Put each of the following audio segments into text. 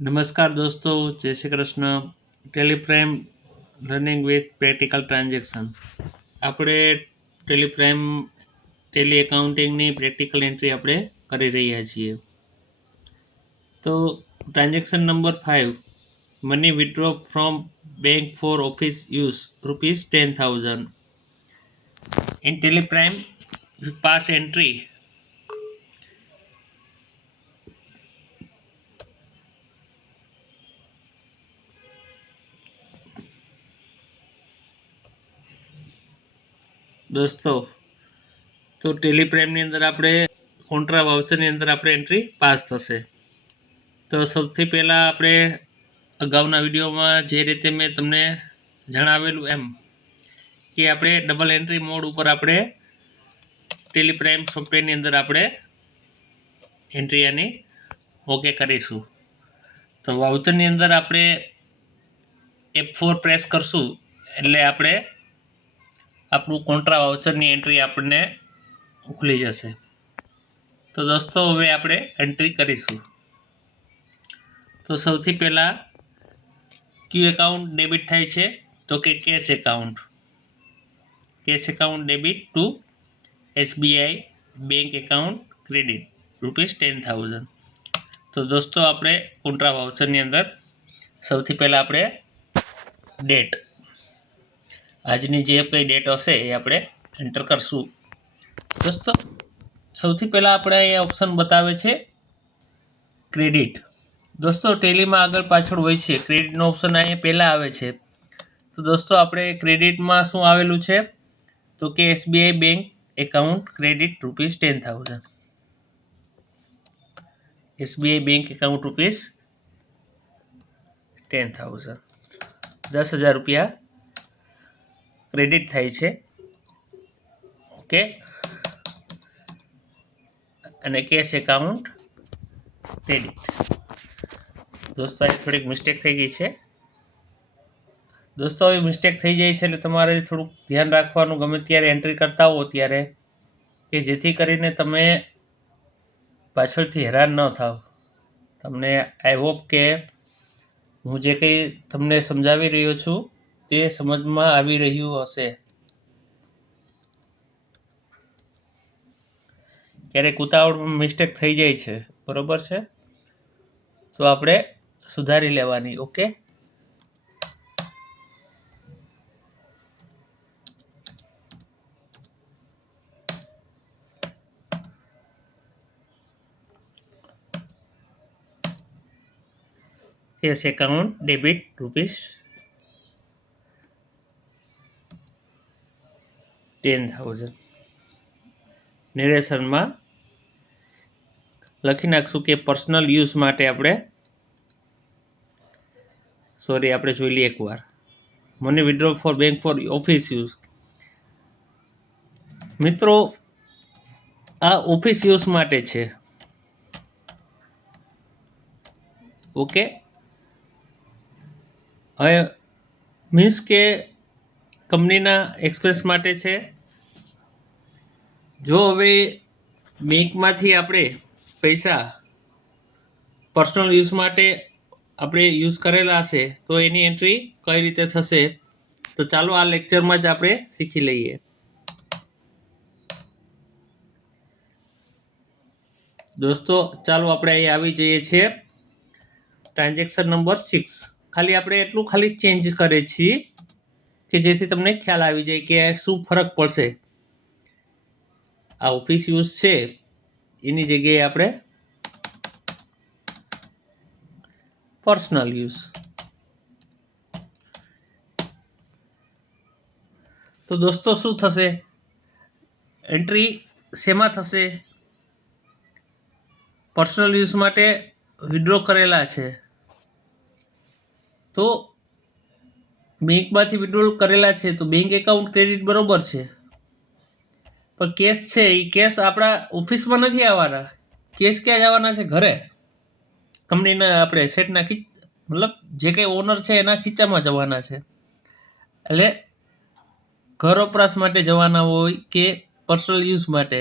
નમસ્કાર દોસ્તો, જય Shri Krishna. TallyPrime learning with practical transaction. આપણે ટેલિપ્રાઇમ ટેલી એકાઉન્ટિંગની પ્રેક્ટિકલ એન્ટ્રી આપણે કરી રહ્યા છીએ. તો transaction number 5, money withdraw from bank for office use ₹10,000. In TallyPrime pass entry દોસ્તો, તો ટેલિપ્રાઇમની અંદર આપણે કોન્ટ્રા વાઉચરની અંદર આપણે એન્ટ્રી પાસ થશે. તો સૌથી પહેલાં આપણે અગાઉના વિડીયોમાં જે રીતે મેં તમને જણાવેલું એમ કે આપણે ડબલ એન્ટ્રી મોડ ઉપર આપણે ટેલિપ્રાઇમ સોફ્ટવેરની અંદર આપણે એન્ટ્રી આની ઓકે કરીશું. તો વાઉચરની અંદર આપણે F4 પ્રેસ કરશું એટલે આપણે આપણું કોન્ટ્રા વાઉચરની એન્ટ્રી આપણને ખુલી જશે. તો દોસ્તો, હવે આપણે એન્ટ્રી કરીશું. તો સૌથી પહેલાં ક્યુ એકાઉન્ટ ડેબિટ થાય છે તો કે cash account debit to SBI bank account credit ₹10,000. તો દોસ્તો, આપણે કોન્ટ્રા વાઉચરની અંદર સૌથી પહેલાં આપણે ડેટ, આજની જે કંઈ ડેટ હશે એ આપણે એન્ટર કરશું. દોસ્તો, સૌથી પહેલાં આપણે અહીંયા ઓપ્શન બતાવે છે ક્રેડિટ. દોસ્તો, ટેલીમાં આગળ પાછળ હોય છે, ક્રેડિટનો ઓપ્શન અહીંયા પહેલાં આવે છે. તો દોસ્તો, આપણે ક્રેડિટમાં શું આવેલું છે તો કે SBI bank account credit ₹10,000. SBI bank account ₹10,000, 10,000 રૂપિયા ક્રેડિટ થાય છે. ઓકે, અને કેશ એકાઉન્ટ ક્રેડિટ. દોસ્તો, અહીં થોડીક મિસ્ટેક થઈ ગઈ છે. દોસ્તો, હવે મિસ્ટેક થઈ જાય છે એટલે તમારે થોડુંક ધ્યાન રાખવાનું ગમે ત્યારે એન્ટ્રી કરતા હો ત્યારે, કે જેથી કરીને તમે પાછળથી હેરાન ન થાવ. તમને આઈ હોપ કે હું જે કંઈ તમને સમજાવી રહ્યો છું તે સમજમાં આવી રહ્યું હશે. ક્યારેક ઉતાવળમાં મિસ્ટેક થઈ જાય છે, બરોબર છે? તો આપણે સુધારી લેવાની. ઓકે, કેશ એકાઉન્ટ ડેબિટ ₹10,000 નિરેશનમાં લખી નાખશું કે પર્સનલ યુઝ માટે આપણે જોઈ લઈએ એકવાર. Money withdraw for bank for office use. મિત્રો, આ ઓફિસ યુઝ માટે છે. ઓકે, હવે મીન્સ કે કંપનીના એક્સપેન્સ માટે છે. જો હવે બેંકમાંથી આપણે પૈસા પર્સનલ યુઝ માટે આપણે યુઝ કરેલા હશે તો એની એન્ટ્રી કઈ રીતે થશે તો ચાલો આ લેક્ચરમાં જ આપણે શીખી લઈએ. દોસ્તો, ચાલો આપણે અહીં આવી જઈએ છીએ ટ્રાન્ઝેક્શન નંબર 6. ખાલી આપણે એટલું ચેન્જ કરે છીએ કે જેથી તમને ખ્યાલ આવી જાય કે શું ફરક પડશે. આ ઓફિસ યુઝ છે એની જગ્યાએ આપણે પર્સનલ યુઝ. તો દોસ્તો, શું થશે? એન્ટ્રી શેમાં થશે? પર્સનલ યુઝ માટે વિથડ્રો કરેલા છે તો બેંકમાંથી વિથડ્રો કરેલા છે તો બેંક એકાઉન્ટ ક્રેડિટ બરોબર છે, પણ કેશ છે એ કેશ આપણા ઓફિસમાં નથી આવવાના. કેશ ક્યાં જવાના છે? ઘરે, કંપનીના આપણે સેટના મતલબ જે કંઈ ઓનર છે એના ખીચામાં જવાના છે. એટલે ઘર વપરાશ માટે જવાના હોય કે પર્સનલ યુઝ માટે.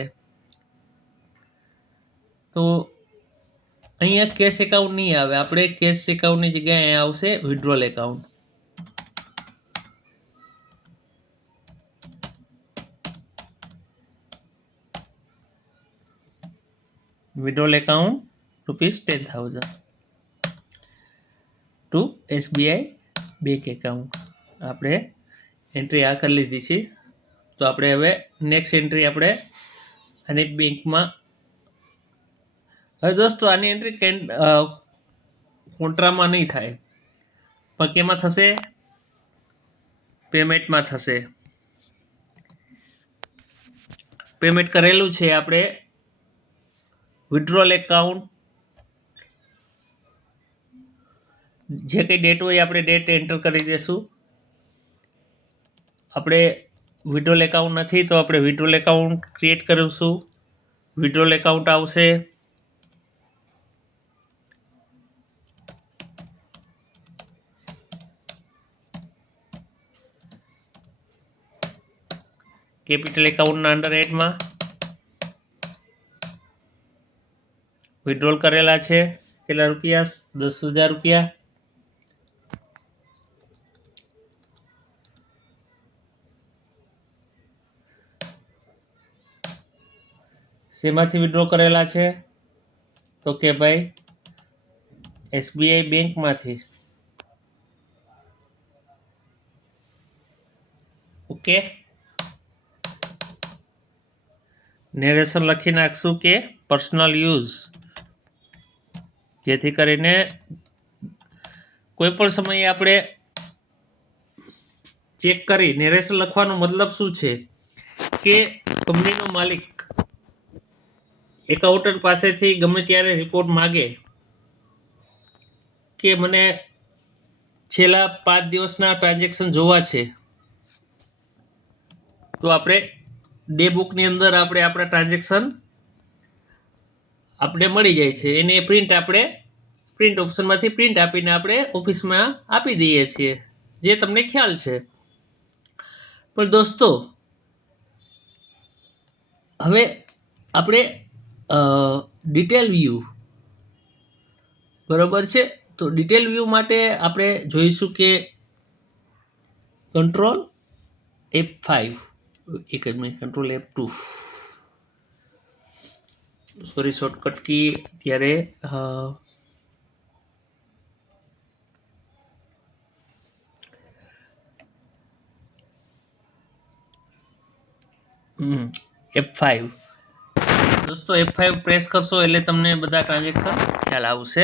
તો અહીંયા કેશ એકાઉન્ટ નહીં આવે, આપણે કેશ એકાઉન્ટની જગ્યાએ અહીંયા આવશે withdrawal account. Withdrawal account ₹10,000 to SBI bank account. આપણે એન્ટ્રી આ કરી લીધી છે. તો આપણે હવે નેક્સ્ટ એન્ટ્રી આપણે આની બેંકમાં. હવે દોસ્તો આની એન્ટ્રી કોન્ટ્રામાં નહીં થાય, પણ કેમાં થશે? પેમેન્ટમાં થશે. પેમેન્ટ કરેલું છે આપણે. વિડ્રોલ એકાઉન્ટ જે કંઈ ડેટ હોય આપણે ડેટ એન્ટર કરી દઈશું. આપણે વિડ્રોલ એકાઉન્ટ નથી તો આપણે વિડ્રોલ એકાઉન્ટ ક્રિએટ કરીશું. વિડ્રોલ એકાઉન્ટ આવશે. કેપિટલ એકાઉન્ટના અંડર એડમાં વિડ્રોલ કરેલા છે કેટલા રૂપિયા? 10,000 રૂપિયા. શેમાંથી વિડ્રો કરેલા છે? તો કે ભાઈ SBI બેંકમાંથી. ઓકે, નેરેશન લખી નાખશું કે પર્સનલ યુઝ, જેથી કરીને કોઈ પણ સમયે આપણે ચેક કરી. નેરેશન લખવાનો મતલબ શું છે કે કંપનીનો માલિક એકાઉન્ટન્ટ પાસેથી ગમે ત્યારે રિપોર્ટ માગે કે મને છેલ્લા 5 દિવસના ટ્રાન્ઝેક્શન જોવા છે, તો આપણે ડે બુકની અંદર આપણે આપણા ટ્રાન્ઝેક્શન આપણે મળી જાય છે. એને પ્રિન્ટ આપણે પ્રિન્ટ ઓપ્શનમાંથી પ્રિન્ટ આપીને આપણે ઓફિસમાં આપી દઈએ છીએ, જે તમને ખ્યાલ છે. પણ દોસ્તો હવે આપણે ડિટેલ વ્યૂ, બરાબર છે. તો ડિટેલ વ્યૂ માટે આપણે જોઈશું કે કંટ્રોલ F5, એક જ મિનિટ, control F2, sorry shortcut key અત્યારે F5. દોસ્તો F5 પ્રેસ કરશો એટલે તમને બધા ટ્રાન્ઝેક્શન ખ્યાલ આવશે.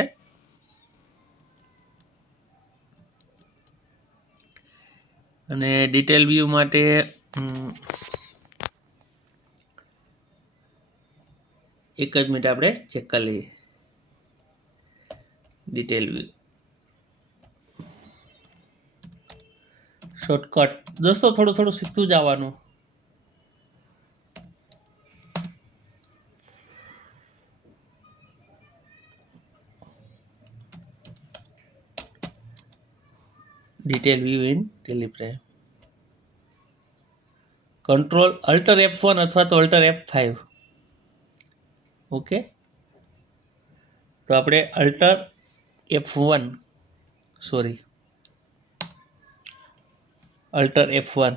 અને ડિટેલ વ્યૂ માટે એક જ મિનિટ આપણે ચેક કરી લઈએ. ડિટેલ વ્યૂ શોર્ટકટ દોસ્તો થોડું થોડું શીખતું જવાનું. Detail view in TallyPrime. Control alter F1 અથવા તો અલ્ટર F5. ઓકે, તો આપણે alter F1, sorry alter F1